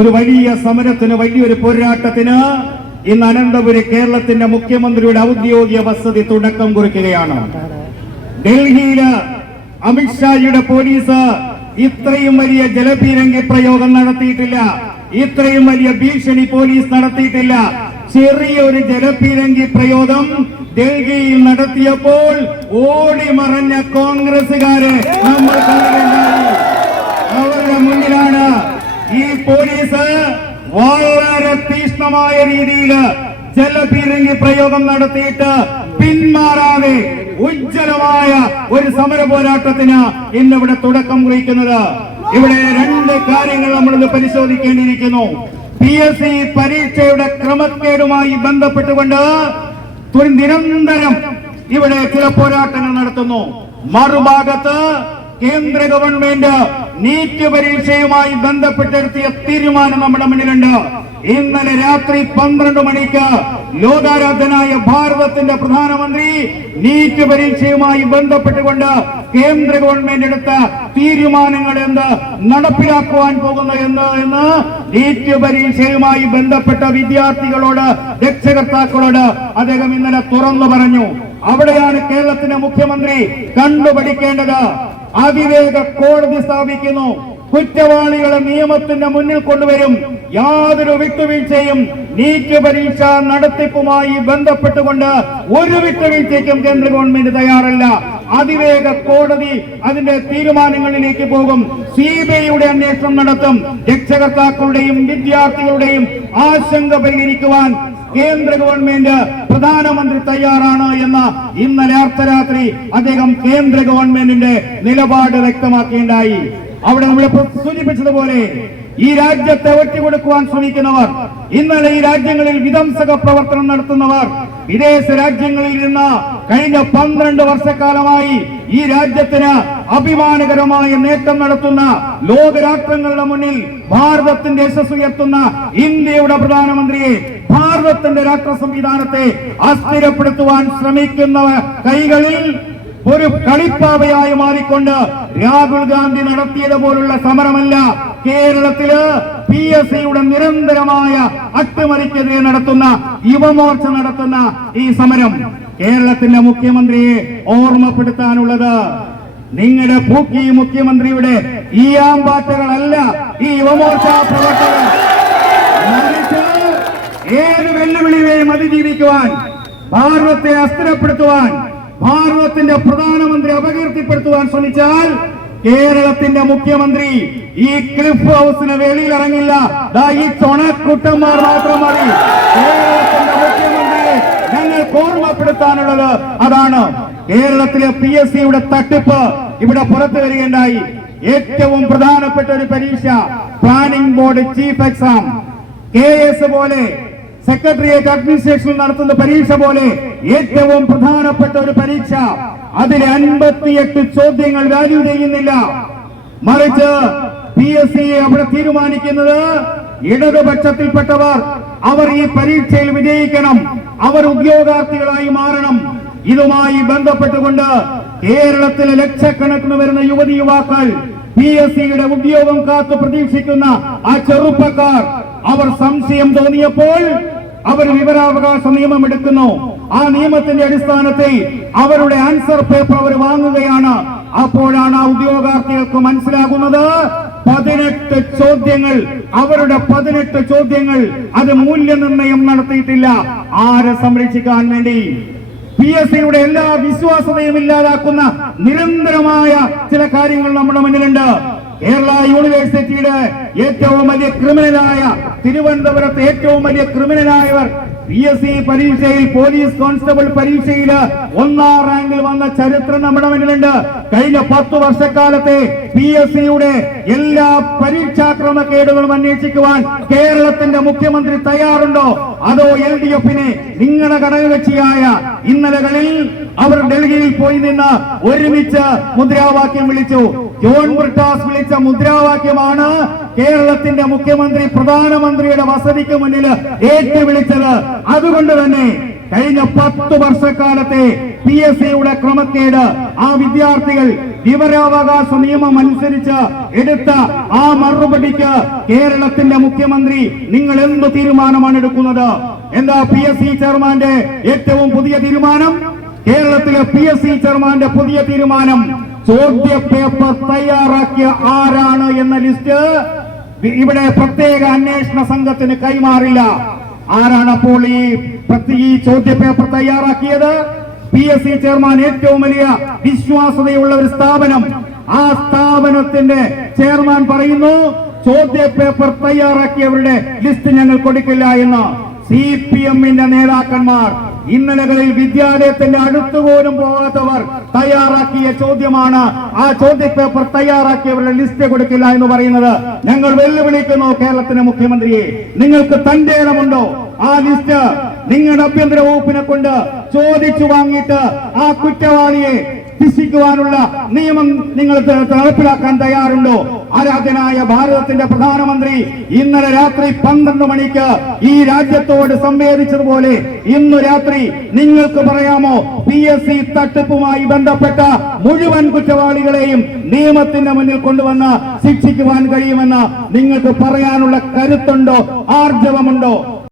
ഒരു വലിയ സമരത്തിന്, വലിയൊരു പോരാട്ടത്തിന് ഇന്ന് അനന്തപുരി കേരളത്തിന്റെ മുഖ്യമന്ത്രിയുടെ ഔദ്യോഗിക വസതി തുടക്കം കുറിക്കുകയാണ്. ഡൽഹിയില് അമിത്ഷാജിയുടെ പോലീസ് ഇത്രയും വലിയ ജലപീരങ്കി പ്രയോഗം നടത്തിയിട്ടില്ല, ഇത്രയും വലിയ ഭീഷണി പോലീസ് നടത്തിയിട്ടില്ല. ചെറിയൊരു ജലപീരങ്കി പ്രയോഗം ഡൽഹിയിൽ നടത്തിയപ്പോൾ ഓടി മറഞ്ഞ കോൺഗ്രസുകാരെ നമ്മൾ കണ്ടിട്ടുണ്ടായി. അവരുടെ മുന്നിലാണ് ഈ പോലീസ് വളരെ തീക്ഷ്ണമായ രീതിയിൽ ജലപീരങ്കി പ്രയോഗം നടത്തിയിട്ട് പിന്മാറാതെ ഉജ്ജ്വലമായ ഒരു സമര പോരാട്ടത്തിന് ഇന്നിവിടെ തുടക്കം കുറിക്കുന്നത്. ഇവിടെ രണ്ട് കാര്യങ്ങൾ നമ്മളിത് പരിശോധിക്കേണ്ടിയിരിക്കുന്നു. PSC പരീക്ഷയുടെ ക്രമക്കേടുമായി ബന്ധപ്പെട്ടുകൊണ്ട് നിരന്തരം ഇവിടെ ചില പോരാട്ടങ്ങൾ നടത്തുന്നു. മറുഭാഗത്ത് കേന്ദ്ര ഗവൺമെന്റ് നീറ്റ് പരീക്ഷയുമായി ബന്ധപ്പെട്ടെടുത്തിയ തീരുമാനം നമ്മുടെ മുന്നിലുണ്ട്. ഇന്നലെ രാത്രി 12 മണിക്ക് ലോകാരാധനായ ഭാരതത്തിന്റെ പ്രധാനമന്ത്രി നീറ്റ് പരീക്ഷയുമായി ബന്ധപ്പെട്ടുകൊണ്ട് കേന്ദ്ര ഗവൺമെന്റ് എടുത്ത തീരുമാനങ്ങൾ എന്ത് നടപ്പിലാക്കുവാൻ പോകുന്നു എന്ന് നീറ്റ് പരീക്ഷയുമായി ബന്ധപ്പെട്ട വിദ്യാർത്ഥികളോട്, രക്ഷകർത്താക്കളോട് അദ്ദേഹം ഇന്നലെ തുറന്നു പറഞ്ഞു. അവിടെയാണ് കേരളത്തിന്റെ മുഖ്യമന്ത്രി കണ്ടുപഠിക്കേണ്ടത്. അതിവേഗ കോടതി സ്ഥാപിക്കുന്നു, കുറ്റവാളികളെ നിയമത്തിന്റെ മുന്നിൽ കൊണ്ടുവരും. യാതൊരു വിട്ടുവീഴ്ചയും നീറ്റ് പരീക്ഷ നടത്തിപ്പുമായി ബന്ധപ്പെട്ടുകൊണ്ട് ഒരു വിട്ടുവീഴ്ചയ്ക്കും കേന്ദ്ര ഗവൺമെന്റ് തയ്യാറല്ല. അതിവേഗ കോടതി അതിന്റെ തീരുമാനങ്ങളിലേക്ക് പോകും. CBIയുടെ അന്വേഷണം നടത്തും. രക്ഷകർത്താക്കളുടെയും വിദ്യാർത്ഥികളുടെയും ആശങ്ക പരിഹരിക്കുവാൻ കേന്ദ്ര ഗവൺമെന്റ്, പ്രധാനമന്ത്രി തയ്യാറാണ് എന്ന് ഇന്നലെ അർദ്ധരാത്രി അദ്ദേഹം കേന്ദ്ര ഗവൺമെന്റിന്റെ നിലപാട് വ്യക്തമാക്കുകയുണ്ടായി. അവിടെ നമ്മളെ സൂചിപ്പിച്ചതുപോലെ ഈ രാജ്യത്തെ ഒറ്റിക്കൊടുക്കുവാൻ ശ്രമിക്കുന്നവർ, ഇന്നലെ ഈ രാജ്യങ്ങളിൽ വിധ്വംസക പ്രവർത്തനം നടത്തുന്നവർ, വിദേശ രാജ്യങ്ങളിൽ നിന്ന് കഴിഞ്ഞ 12 വർഷക്കാലമായി ഈ രാജ്യത്തിന് അഭിമാനകരമായ നേട്ടം നടത്തുന്ന ലോകരാഷ്ട്രങ്ങളുടെ മുന്നിൽ ഭാരതത്തിന്റെ യശസ് ഉയർത്തുന്ന ഇന്ത്യയുടെ പ്രധാനമന്ത്രിയെ, ഭാരതത്തിന്റെ രാഷ്ട്ര സംവിധാനത്തെ അസ്ഥിരപ്പെടുത്തുവാൻ ശ്രമിക്കുന്ന കൈകളിൽ ഒരു കളിപ്പാവയായി മാറിക്കൊണ്ട് രാഹുൽ ഗാന്ധി നടത്തിയതുപോലുള്ള സമരമല്ല കേരളത്തില് PSCയുടെ നിരന്തരമായ അട്ടിമറിക്കെതിരെ നടത്തുന്ന യുവമോർച്ച നടത്തുന്ന ഈ സമരം. കേരളത്തിന്റെ മുഖ്യമന്ത്രിയെ ഓർമ്മപ്പെടുത്താനുള്ളത്, നിങ്ങളുടെ പൂക്കി മുഖ്യമന്ത്രിയുടെ ഈ ആമ്പാറ്റകളല്ല ഈ യുവമോർച്ച പ്രവർത്തകർ. ഏത് വെല്ലുവിളിയെയും അതിജീവിക്കുവാൻ, ഭാരതത്തെ അസ്ഥിരപ്പെടുത്തുവാൻ, ഭാരതത്തിന്റെ പ്രധാനമന്ത്രി അപകീർത്തിപ്പെടുത്തുവാൻ ശ്രമിച്ചാൽ കേരളത്തിന്റെ മുഖ്യമന്ത്രി ഈ ക്ലിഫ് ഹൗസിന് വെളിയിൽ ഇറങ്ങില്ല. ഈ ചൊണക്കുട്ടന്മാർ മാത്രം മതി. കേരളത്തിന്റെ മുഖ്യമന്ത്രിയെ ഞങ്ങൾക്ക് ഓർമ്മപ്പെടുത്താനുള്ളത് അതാണ്. കേരളത്തിലെ PSCയുടെ തട്ടിപ്പ് ഇവിടെ പുറത്തു വരികയുണ്ടായി. ഏറ്റവും പ്രധാനപ്പെട്ട ഒരു പരീക്ഷ, planning board chief exam, KS പോലെ സെക്രട്ടേറിയറ്റ് അഡ്മിനിസ്ട്രേഷൻ നടത്തുന്ന പരീക്ഷ പോലെ ഏറ്റവും പ്രധാനപ്പെട്ട ഒരു പരീക്ഷ, അതിലെ 58 ചോദ്യങ്ങൾ വാല്യൂ ചെയ്യുന്നില്ല. മറിച്ച് PSCയെ അവിടെ തീരുമാനിക്കുന്നത് ഇടതുപക്ഷത്തിൽപ്പെട്ടവർ, അവർ ഈ പരീക്ഷയിൽ വിജയിക്കണം, അവർ ഉദ്യോഗാർത്ഥികളായി മാറണം. ഇതുമായി ബന്ധപ്പെട്ടുകൊണ്ട് കേരളത്തിലെ ലക്ഷക്കണക്കിന് വരുന്ന യുവതി യുവാക്കൾ, PSCയുടെ ഉദ്യോഗം കാത്തു പ്രതീക്ഷിക്കുന്ന ആ ചെറുപ്പക്കാർ, അവർ സംശയം തോന്നിയപ്പോൾ അവർ വിവരാവകാശ നിയമം എടുക്കുന്നു. ആ നിയമത്തിന്റെ അടിസ്ഥാനത്തിൽ അവരുടെ ആൻസർ പേപ്പർ അവർ വാങ്ങുകയാണ്. അപ്പോഴാണ് ആ ഉദ്യോഗാർത്ഥികൾക്ക് മനസ്സിലാകുന്നത് 18 ചോദ്യങ്ങൾ, അവരുടെ 18 ചോദ്യങ്ങൾ അത് മൂല്യനിർണ്ണയം നടത്തിയിട്ടില്ല. ആരെ സംരക്ഷിക്കാൻ വേണ്ടി? PSCയുടെ എല്ലാ വിശ്വാസതയും ഇല്ലാതാക്കുന്ന നിരന്തരമായ ചില കാര്യങ്ങൾ നമ്മുടെ മുന്നിലുണ്ട്. കേരള യൂണിവേഴ്സിറ്റിയുടെ ഏറ്റവും വലിയ ക്രിമിനലായ, തിരുവനന്തപുരത്ത് ഏറ്റവും വലിയ ക്രിമിനലായവർ PSC പരീക്ഷയിൽ, പോലീസ് കോൺസ്റ്റബിൾ പരീക്ഷയിൽ 1ാം റാങ്കിൽ വന്ന ചരിത്രം നമ്മുടെ മുന്നിലുണ്ട്. കഴിഞ്ഞ 10 വർഷക്കാലത്തെ PSCയുടെ എല്ലാ പരീക്ഷാക്രമക്കേടുകളും അന്വേഷിക്കുവാൻ കേരളത്തിന്റെ മുഖ്യമന്ത്രി തയ്യാറുണ്ടോ? അതോ LDFനെ നിങ്ങളുടെ ഘടകകക്ഷിയായ ഇന്നലകളിൽ അവർ ഡൽഹിയിൽ പോയി നിന്ന് ഒരുമിച്ച് മുദ്രാവാക്യം വിളിച്ചു. ജോൺ ബ്രിട്ടാസ് വിളിച്ച മുദ്രാവാക്യമാണ് കേരളത്തിന്റെ മുഖ്യമന്ത്രി പ്രധാനമന്ത്രിയുടെ വസതിക്ക് മുന്നിൽ ഏറ്റുവിളിച്ചത്. അതുകൊണ്ട് തന്നെ കഴിഞ്ഞ 10 വർഷക്കാലത്തെ PSCയുടെ ക്രമക്കേട്, ആ വിദ്യാർത്ഥികൾ വിവരാവകാശ നിയമം അനുസരിച്ച് എടുത്ത ആ മറുപടിക്ക് കേരളത്തിന്റെ മുഖ്യമന്ത്രി നിങ്ങൾ എന്ത് തീരുമാനമാണ് എടുക്കുന്നത്? എന്താ PSC ചെയർമാന്റെ ഏറ്റവും പുതിയ തീരുമാനം? കേരളത്തിലെ PSC ചെയർമാന്റെ പുതിയ തീരുമാനം, ചോദ്യ പേപ്പർ തയ്യാറാക്കിയ ആരാണ് എന്ന ലിസ്റ്റ് ഇവിടെ പ്രത്യേക അന്വേഷണ സംഘത്തിന് കൈമാറില്ല. ആരാണ് അപ്പോൾ ഈ ചോദ്യ പേപ്പർ തയ്യാറാക്കിയത്? PSC ചെയർമാൻ ഏറ്റവും വലിയ വിശ്വാസ്യതയുള്ള ഒരു സ്ഥാപനം. ആ സ്ഥാപനത്തിന്റെ ചെയർമാൻ പറയുന്നു ചോദ്യ പേപ്പർ തയ്യാറാക്കിയവരുടെ ലിസ്റ്റ് ഞങ്ങൾ കൊടുക്കില്ല എന്ന്. CPM-ന്റെ നേതാക്കന്മാർ ഇന്നലകളിൽ വിദ്യാലയത്തിന്റെ അടുത്തുപോലും പോകാത്തവർ തയ്യാറാക്കിയ ചോദ്യമാണ്. ആ ചോദ്യ പേപ്പർ തയ്യാറാക്കിയവരുടെ ലിസ്റ്റ് കൊടുക്കില്ല എന്ന് പറയുന്നത്. ഞങ്ങൾ വെല്ലുവിളിക്കുന്നു കേരളത്തിന്റെ മുഖ്യമന്ത്രിയെ, നിങ്ങൾക്ക് തന്റെ ഇടമുണ്ടോ? ആ ലിസ്റ്റ് നിങ്ങളുടെ ആഭ്യന്തര വകുപ്പിനെ കൊണ്ട് ചോദിച്ചു വാങ്ങിയിട്ട് ആ കുറ്റവാളിയെ ശിക്ഷിക്കുവാനുള്ള നിയമം നിങ്ങൾ നടപ്പിലാക്കാൻ തയ്യാറുണ്ടോ? ആരാധനായ ഭാരതത്തിന്റെ പ്രധാനമന്ത്രി ഇന്നലെ രാത്രി 12 മണിക്ക് ഈ രാജ്യത്തോട് സംവേദിച്ചതുപോലെ ഇന്നു രാത്രി നിങ്ങൾക്ക് പറയാമോ PSC തട്ടിപ്പുമായി ബന്ധപ്പെട്ട മുഴുവൻ കുറ്റവാളികളെയും നിയമത്തിന്റെ മുന്നിൽ കൊണ്ടുവന്ന് ശിക്ഷിക്കുവാൻ കഴിയുമെന്ന് നിങ്ങൾക്ക് പറയാനുള്ള കരുത്തുണ്ടോ? ആർജവമുണ്ടോ?